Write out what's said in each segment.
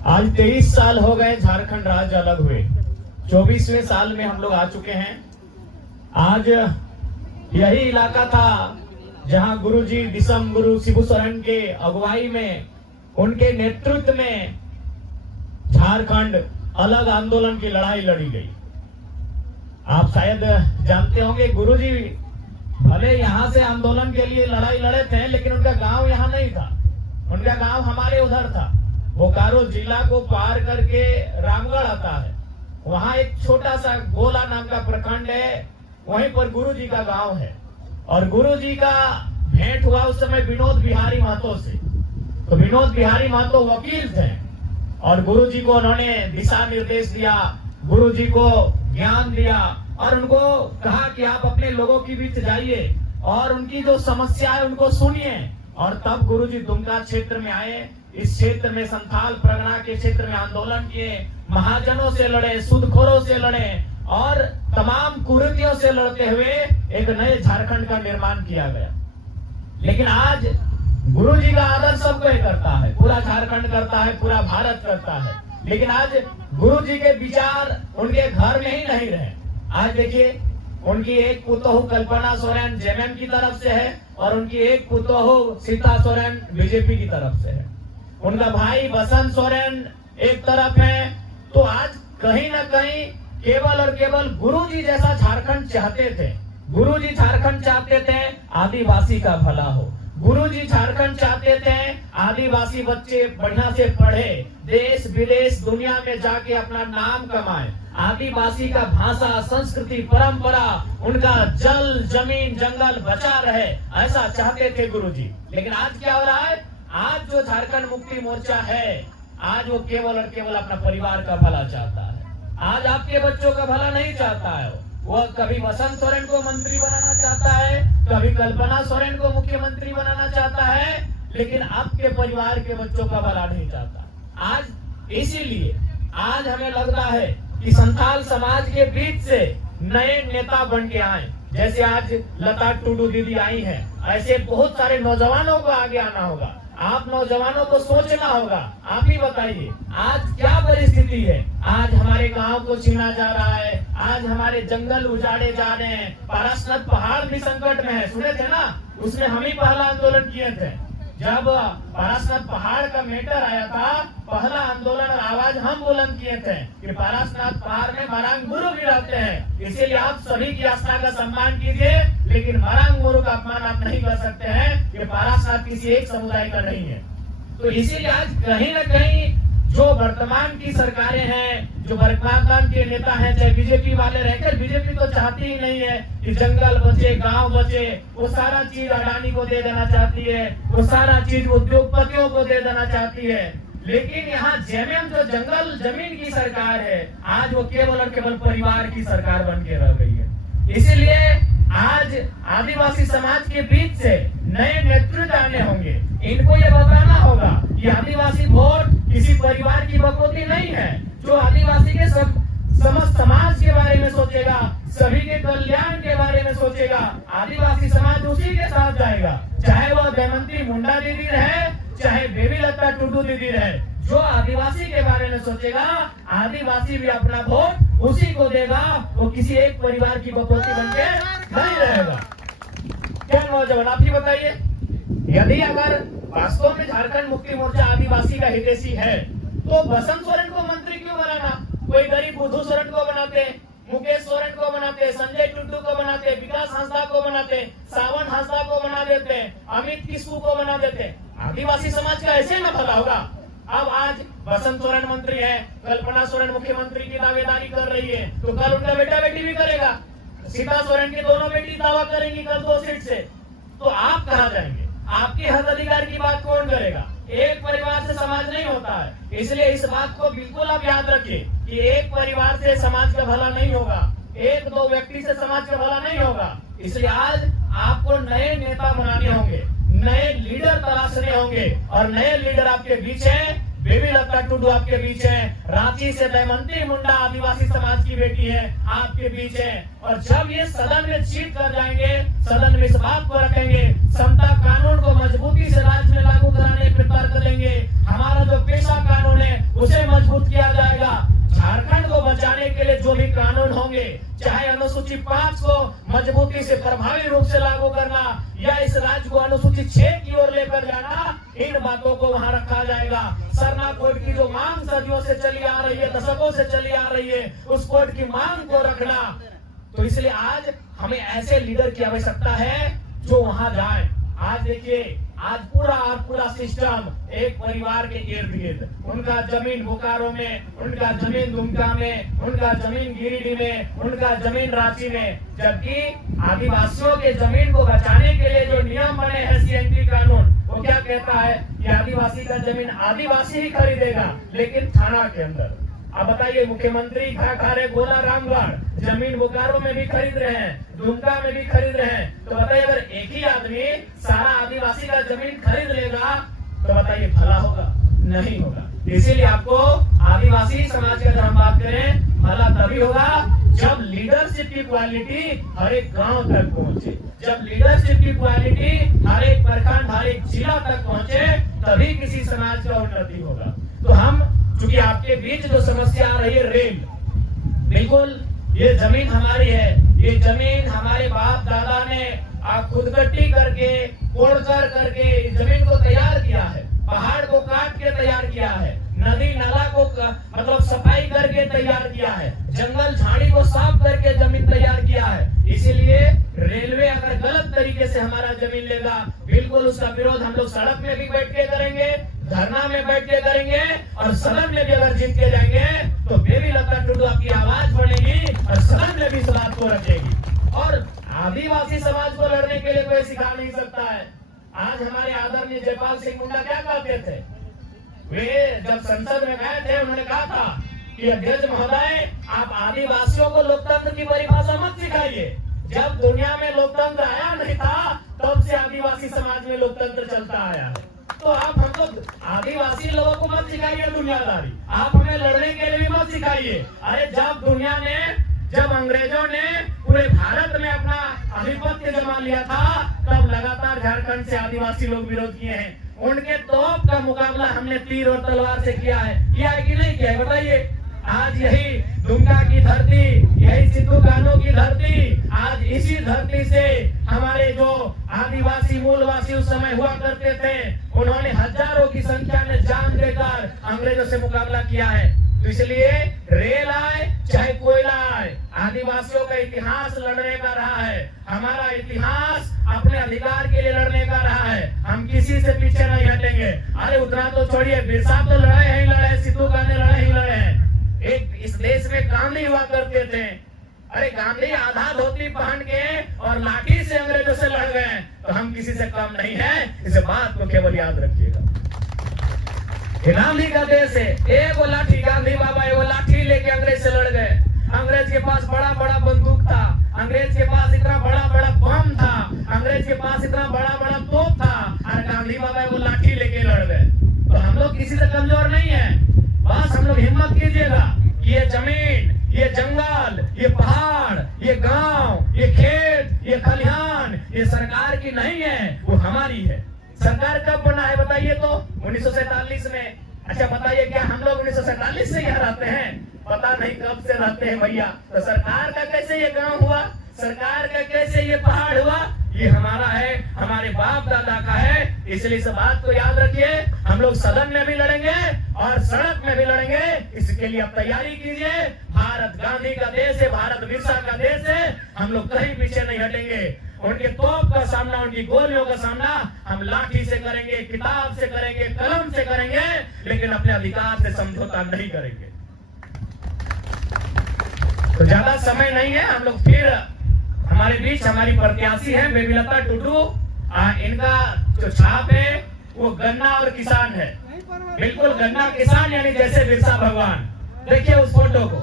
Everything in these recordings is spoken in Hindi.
आज 23 साल हो गए झारखंड राज्य अलग हुए। 24वें साल में हम लोग आ चुके हैं। आज यही इलाका था जहां गुरुजी दिसम गुरु शिबू सोरेन के अगुवाई में, उनके नेतृत्व में झारखंड अलग आंदोलन की लड़ाई लड़ी गई। आप शायद जानते होंगे, गुरुजी भले यहां से आंदोलन के लिए लड़ाई लड़े थे, लेकिन उनका गांव यहां नहीं था। उनका गांव हमारे उधर था। बोकारो जिला को पार करके रामगढ़ आता है, वहां एक छोटा सा गोला नाम का प्रखंड है, वहीं पर गुरुजी का गांव है। और गुरुजी का भेंट हुआ उस समय विनोद बिहारी महतो से। तो विनोद बिहारी महतो वकील थे और गुरुजी को उन्होंने दिशा निर्देश दिया, गुरुजी को ज्ञान दिया और उनको कहा कि आप अपने लोगों के बीच जाइए और उनकी जो समस्या है उनको सुनिए। और तब गुरुजी दुमका क्षेत्र में आए। इस क्षेत्र में संथाल परगना के क्षेत्र में आंदोलन किए, महाजनों से लड़े, सूदखोरों से लड़े और तमाम कुरीतियों से लड़ते हुए एक नए झारखंड का निर्माण किया गया। लेकिन आज गुरुजी का आदर सब कोई करता है, पूरा झारखंड करता है, पूरा भारत करता है। लेकिन आज गुरुजी के विचार उनके घर में ही नहीं रहे। आज देखिए, उनकी एक पुतोहू कल्पना सोरेन जेएमएम की तरफ से है और उनकी एक पुतोहू सीता सोरेन बीजेपी की तरफ से है। उनका भाई बसंत सोरेन एक तरफ है। तो आज कहीं ना कहीं केवल और केवल गुरुजी जैसा झारखंड चाहते थे। गुरुजी झारखंड चाहते थे आदिवासी का भला हो। गुरुजी झारखंड चाहते थे आदिवासी बच्चे बढ़िया से पढ़े, देश विदेश दुनिया में जाके अपना नाम कमाए। आदिवासी का भाषा, संस्कृति, परंपरा, उनका जल, जमीन, जंगल बचा रहे, ऐसा चाहते थे गुरुजी। लेकिन आज क्या हो रहा है? आज जो झारखंड मुक्ति मोर्चा है, आज वो केवल और केवल अपना परिवार का भला चाहता है। आज आपके बच्चों का भला नहीं चाहता है। वो कभी बसंत सोरेन को मंत्री बनाना चाहता है, कभी कल्पना सोरेन को मुख्यमंत्री बनाना चाहता है, लेकिन आपके परिवार के बच्चों का भला नहीं चाहता। आज इसीलिए आज हमें लगता है कि संथाल समाज के बीच से नए नेता बन के आए। जैसे आज लता टुडू दीदी आई हैं, ऐसे बहुत सारे नौजवानों को आगे आना होगा। आप नौजवानों को सोचना होगा। आप ही बताइए, आज क्या परिस्थिति है? आज हमारे गांव को छीना जा रहा है, आज हमारे जंगल उजाड़े जा रहे हैं, पारसनाथ पहाड़ भी संकट में है। सुने थे ना, उसमें हम ही पहला आंदोलन किए थे। जब पारसनाथ पहाड़ का मैटर आया था, पहला आंदोलन और आवाज हम बुलंद किए थे कि पारसनाथ पहाड़ में मरांग गुरु भी रहते हैं, इसीलिए आप सभी की आस्था का सम्मान कीजिए, लेकिन मरांग गुरु का अपमान आप नहीं कर सकते हैं कि पारसनाथ किसी एक समुदाय का नहीं है। तो इसीलिए आज कहीं न कहीं जो वर्तमान की सरकारें हैं, जो वर्तमान के नेता हैं, चाहे बीजेपी वाले रहकर, बीजेपी तो चाहती ही नहीं है कि जंगल बचे, गांव बचे। वो सारा चीज अडानी को दे देना चाहती है, वो सारा चीज उद्योगपतियों को दे देना चाहती है। लेकिन यहाँ जेएमएम जो जंगल जमीन की सरकार है, आज वो केवल और केवल परिवार की सरकार बन के रह गई है। इसीलिए आज आदिवासी समाज के बीच से नए नेतृत्व आने होंगे। इनको ये बताना होगा कि आदिवासी वोट किसी परिवार की बकौती नहीं है। जो आदिवासी के समस्त समाज के बारे में सोचेगा, सभी के कल्याण के बारे में सोचेगा, आदिवासी समाज उसी के साथ जाएगा। चाहे वह दमयंती मुंडा दीदी रहे, चाहे बेबी लता टुडू दीदी रहे, जो आदिवासी के बारे में सोचेगा, आदिवासी भी अपना वोट उसी को देगा। वो किसी एक परिवार की बकौती बनके नहीं रहेगा। क्या नौजवान, आप ही बताइए, यदि अगर वास्तव में झारखंड मुक्ति मोर्चा आदिवासी का हितैषी है, तो बसंत सोरेन को मंत्री क्यों बनाना? कोई गरीब बुद्धू सोरेन को बनाते, मुकेश सोरेन को बनाते, संजय टुड्डू को बनाते, विकास हांसदा को बनाते, सावन हांसदा को बना देते, अमित किस्कू को बना देते। आदिवासी समाज का ऐसे न भला होगा। अब आज बसंत सोरेन मंत्री है, कल्पना सोरेन मुख्यमंत्री की दावेदारी कर रही है, तो कल उनका बेटा बेटी भी करेगा। सीता सोरेन की दोनों बेटी दावा करेंगी कल 2 सीट से। तो आप कहाँ जाएंगे? आपके हक अधिकार की बात कौन करेगा? एक परिवार से समाज नहीं होता है। इसलिए इस बात को बिल्कुल आप याद रखिए कि एक परिवार से समाज का भला नहीं होगा, 1-2 व्यक्ति से समाज का भला नहीं होगा। इसलिए आज आपको नए नेता बनाने होंगे, नए लीडर तलाशने होंगे और नए लीडर आपके बीच हैं। बेबी लता टुडू आपके बीच है, रांची से दमयंती मुंडा आदिवासी समाज की बेटी है आपके बीच है। और जब ये सदन में जीत कर जाएंगे, सदन में इस बात को रखेंगे, समता कानून को मजबूती से राज्य में लागू कराने पर तर्क देंगे। हमारा जो पेशा कानून है उसे मजबूत किया जाएगा। झारखंड को बचाने के लिए जो भी कानून होंगे, चाहे अनुसूची 5 को मजबूती से प्रभावी रूप से लागू करना या इस राज्य को अनुसूची 6 की ओर लेकर जाना, इन बातों को वहां रखा जाएगा। सरना कोड की जो मांग सदियों से चली आ रही है, दशकों से चली आ रही है, उस कोड की मांग को रखना। तो इसलिए आज हमें ऐसे लीडर की आवश्यकता है जो वहां जाए। आज देखिए, आज पूरा सिस्टम एक परिवार के इर्द गिर्द, उनका जमीन बोकारो में, उनका जमीन दुमका में, उनका जमीन गिरिडीह में, उनका जमीन रांची में। जबकि आदिवासियों के जमीन को बचाने के लिए जो नियम बने हैं सीएनटी कानून, वो क्या कहता है कि आदिवासी का जमीन आदिवासी ही खरीदेगा, लेकिन थाना के अंदर। अब बताइए, मुख्यमंत्री खा रहे गोला रामगढ़ जमीन बोकारो में भी खरीद रहे हैं, दुमका में भी खरीद रहे हैं। तो बताइए, अगर एक ही आदमी सारा आदिवासी का जमीन खरीद लेगा तो बताइए भला होगा? नहीं होगा। इसीलिए आपको आदिवासी समाज की अगर हम बात करें, भला तभी होगा जब लीडरशिप की क्वालिटी हर एक गांव तक पहुंचे, जब लीडरशिप की क्वालिटी हर एक प्रखंड, हर एक जिला तक पहुंचे, तभी किसी समाज का उन्नति होगा। तो हम, क्योंकि आपके बीच जो समस्या आ रही है रेल, बिल्कुल ये जमीन हमारी है, ये जमीन हमारे बाप दादा ने खुदकट्टी करके, कोड़ करके इस जमीन को तैयार किया है, पहाड़ को काट के तैयार किया है, नदी नाला को मतलब सफाई करके तैयार किया है, जंगल झाड़ी को साफ करके जमीन तैयार किया है। इसीलिए रेलवे अगर गलत तरीके से हमारा जमीन लेगा, बिल्कुल उसका विरोध हम लोग सड़क में भी बैठ के करेंगे, धरना में बैठ के करेंगे, और सदन में भी अगर जीत के जाएंगे तो बेबी लता टुडू आपकी आवाज बढ़ेगी और सदन में भी इस बात को रखेगी। और आदिवासी समाज को लड़ने के लिए कोई सिखा नहीं सकता है। आज हमारे आदरणीय जयपाल सिंह मुंडा क्या कहते थे, वे जब संसद में गए थे, उन्होंने कहा था कि अध्यक्ष महोदय, आप आदिवासियों को लोकतंत्र की परिभाषा मत सिखाइए। जब दुनिया में लोकतंत्र आया नहीं था, तब से आदिवासी समाज में लोकतंत्र चलता आया है। तो आप हमको आदिवासी लोगों को मत सिखाइए दुनियादारी, आप हमें लड़ने के लिए भी मत सिखाइए। अरे जब अंग्रेजों ने पूरे भारत में अपना आधिपत्य जमा लिया था, तब लगातार झारखंड से आदिवासी लोग विरोध किए हैं। उनके तोप का मुकाबला हमने तीर और तलवार से किया है कि नहीं किया है? बताइए। आज यही दुमका की धरती, यही सिद्धू कान्हू की धरती, आज इसी धरती से हमारे जो आदिवासी मूलवासी उस समय हुआ करते थे, उन्होंने हजारों की संख्या में जान देकर अंग्रेजों से मुकाबला किया है। तो इसलिए रेल आए चाहे कोयला आए, आदिवासियों का इतिहास लड़ने का रहा है। हमारा इतिहास अपने अधिकार के लिए लड़ने का रहा है। हम किसी से पीछे नहीं हटेंगे। अरे उतना तो छोड़िए, बिरसा तो लड़े ही लड़े, सिद्धू कान्हू लड़े ही लड़े हैं। एक इस देश में गांधी हुआ करते थे। अरे गांधी आधा धोती पहन के और लाठी से अंग्रेजों से लड़ गए, तो हम किसी से कम नहीं है। इस बात को केवल याद रखिएगा। गांधी का देश है, एक वो लाठी, गांधी बाबा वो लाठी लेके अंग्रेज से लड़ गए। अंग्रेज के पास बड़ा बड़ा बंदूक था, अंग्रेज के पास इतना बड़ा बड़ा बम था, अंग्रेज के पास इतना बड़ा बड़ा तोप था, और गांधी बाबा वो लाठी लेके लड़ गए। तो हम लोग किसी से कमजोर नहीं है। बस हम लोग हिम्मत कीजिएगा कि ये जमीन, ये जंगल, ये पहाड़, ये गांव, ये खेत, ये खलिहान, ये सरकार की नहीं है, वो हमारी है। सरकार कब बना है बताइए तो? 1947 में। अच्छा बताइए, क्या हम लोग 1947 से यहाँ रहते हैं? पता नहीं कब से रहते हैं भैया। तो सरकार का कैसे ये गांव हुआ, सरकार का कैसे ये पहाड़ हुआ? ये हमारा है, हमारे बाप दादा का है। इसलिए इस बात को याद रखिए। हम लोग सदन में भी लड़ेंगे और सड़क में भी लड़ेंगे। इसके लिए आप तैयारी कीजिए। भारत गांधी का देश है, भारत बिरसा का देश है। हम लोग कहीं पीछे नहीं हटेंगे। उनके तोप का सामना, उनकी गोलियों का सामना हम लाठी से करेंगे, किताब से करेंगे, कलम से करेंगे, लेकिन अपने अधिकार से समझौता नहीं करेंगे। तो ज्यादा समय नहीं है। हम लोग फिर हमारे बीच हमारी प्रत्याशी है बेबी लता टुडू। इनका जो छाप है वो गन्ना और किसान है। बिल्कुल गन्ना किसान, यानी जैसे बिरसा भगवान। देखिए उस फोटो को,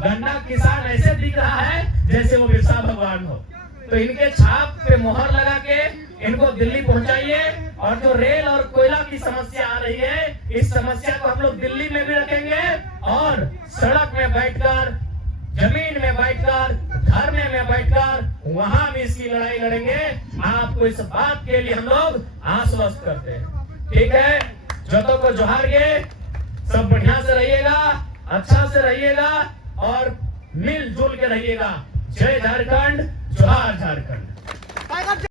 गन्ना किसान ऐसे दिख रहा है जैसे वो बिरसा भगवान हो। तो इनके छाप पे मोहर लगा के इनको दिल्ली पहुंचाइए। और जो रेल और कोयला की समस्या आ रही है, इस समस्या को हम लोग दिल्ली में भी रखेंगे और सड़क में बैठकर, जमीन में बैठकर, धरने में बैठकर वहां भी इसकी लड़ाई लड़ेंगे। आपको इस बात के लिए हम लोग आश्वस्त करते हैं। ठीक है, जोतों को जोहार गे, सब बढ़िया से रहिएगा, अच्छा से रहिएगा और मिलजुल के रहिएगा। जय झारखंड, जोहार झारखंड।